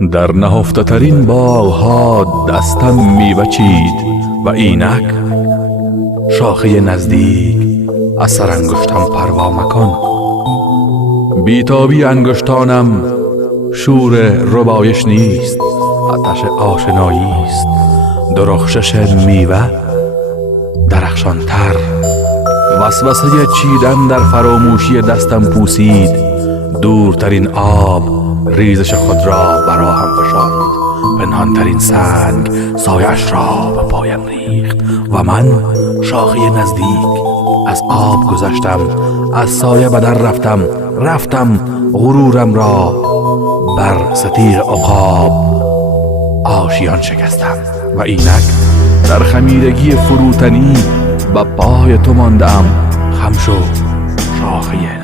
در نهفته ترین باغها دستم میوچید و اینک شاخه نزدیک از سر انگشتم پروا مکن. بیتابی انگشتانم شور ربایش نیست، آتش آشنایی است، درخشش میوه درخشانتر. وسوسه چیدن در فراموشی دستم پوسید، دورترین آب ریزش خود را براهم فشاند، پنهانترین سنگ سایش را به پایم ریخت و من شاخه نزدیک از آب گذشتم، از سایه به در رفتم غرورم را بر ستیر عقاب آشیان شکستم و اینک در خمیرگی فروتنی به پای تو ماندم. خم شو شاخه